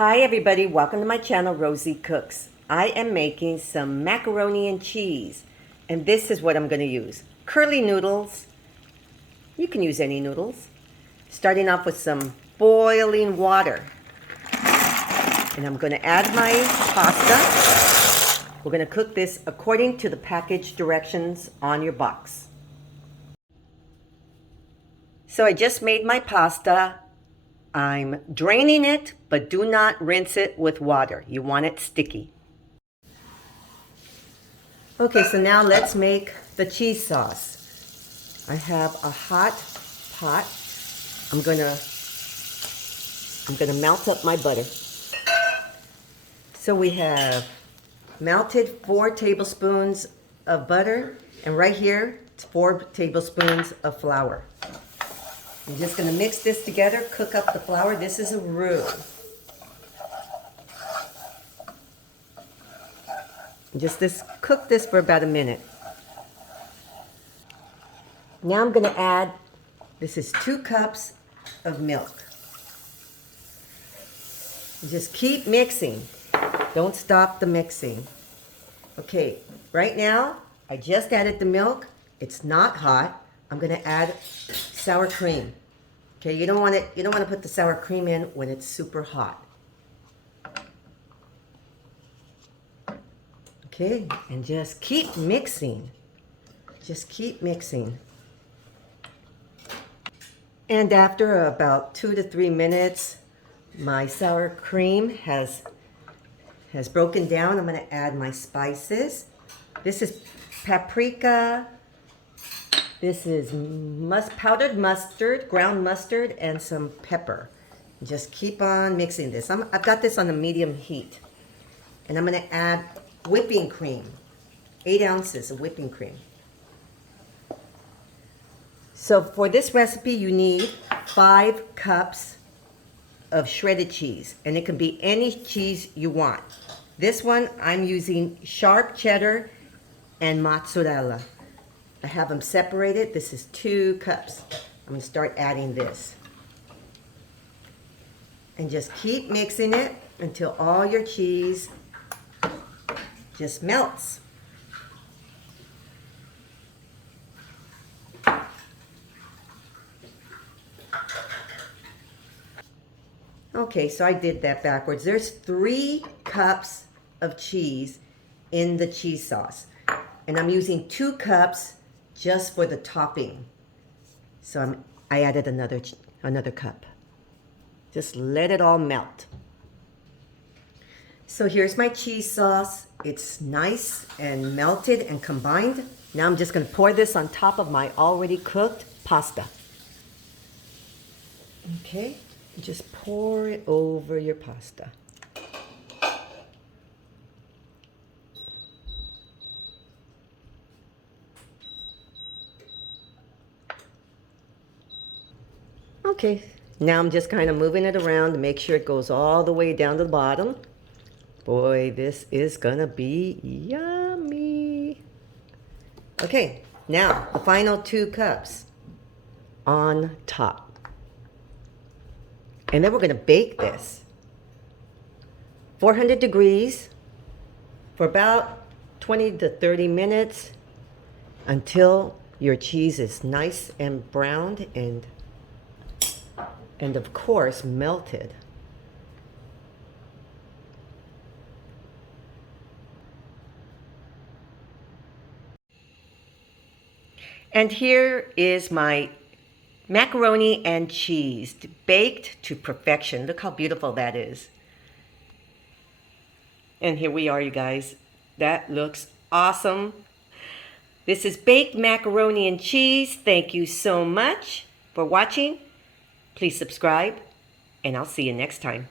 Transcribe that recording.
Hi everybody, welcome to my channel, Rosie Cooks. I am making some macaroni and cheese, and this is what I'm going to use. Curly noodles. You can use any noodles. Starting off with some boiling water. And I'm going to add my pasta. We're going to cook this according to the package directions on your box. So I just made my pasta. I'm draining it, but do not rinse it with water. You want it sticky. Okay, so now let's make the cheese sauce. I have a hot pot. I'm gonna melt up my butter. So we have melted 4 tablespoons of butter, and right here, it's 4 tablespoons of flour. I'm just going to mix this together, cook up the flour. This is a roux. Cook this for about a minute. Now I'm going to add, this is 2 cups of milk. Just keep mixing. Don't stop the mixing. Okay, right now, I just added the milk. It's not hot. I'm going to add sour cream. Okay, you don't want to put the sour cream in when it's super hot. Okay, and just keep mixing. Just keep mixing. And after about 2 to 3 minutes, my sour cream has broken down. I'm going to add my spices. This is paprika. This is powdered mustard, ground mustard, and some pepper. Just keep on mixing this. I've got this on a medium heat. And I'm going to add whipping cream, 8 ounces of whipping cream. So for this recipe, you need 5 cups of shredded cheese. And it can be any cheese you want. This one, I'm using sharp cheddar and mozzarella. I have them separated. This is 2 cups. I'm going to start adding this. And just keep mixing it until all your cheese just melts. Okay, so I did that backwards. There's 3 cups of cheese in the cheese sauce. And I'm using 2 cups just for the topping. So I added another cup. Just let it all melt. So here's my cheese sauce. It's nice and melted and combined. Now I'm just going to pour this on top of my already cooked pasta. Okay, just pour it over your pasta. Okay, now I'm just kind of moving it around to make sure it goes all the way down to the bottom. Boy, this is gonna be yummy. Okay, now the final 2 cups on top. And then we're gonna bake this 400 degrees for about 20 to 30 minutes until your cheese is nice and browned and of course melted. And here is my macaroni and cheese, baked to perfection. Look how beautiful that is. And here we are, you guys. That looks awesome. This is baked macaroni and cheese. Thank you so much for watching. Please subscribe, and I'll see you next time.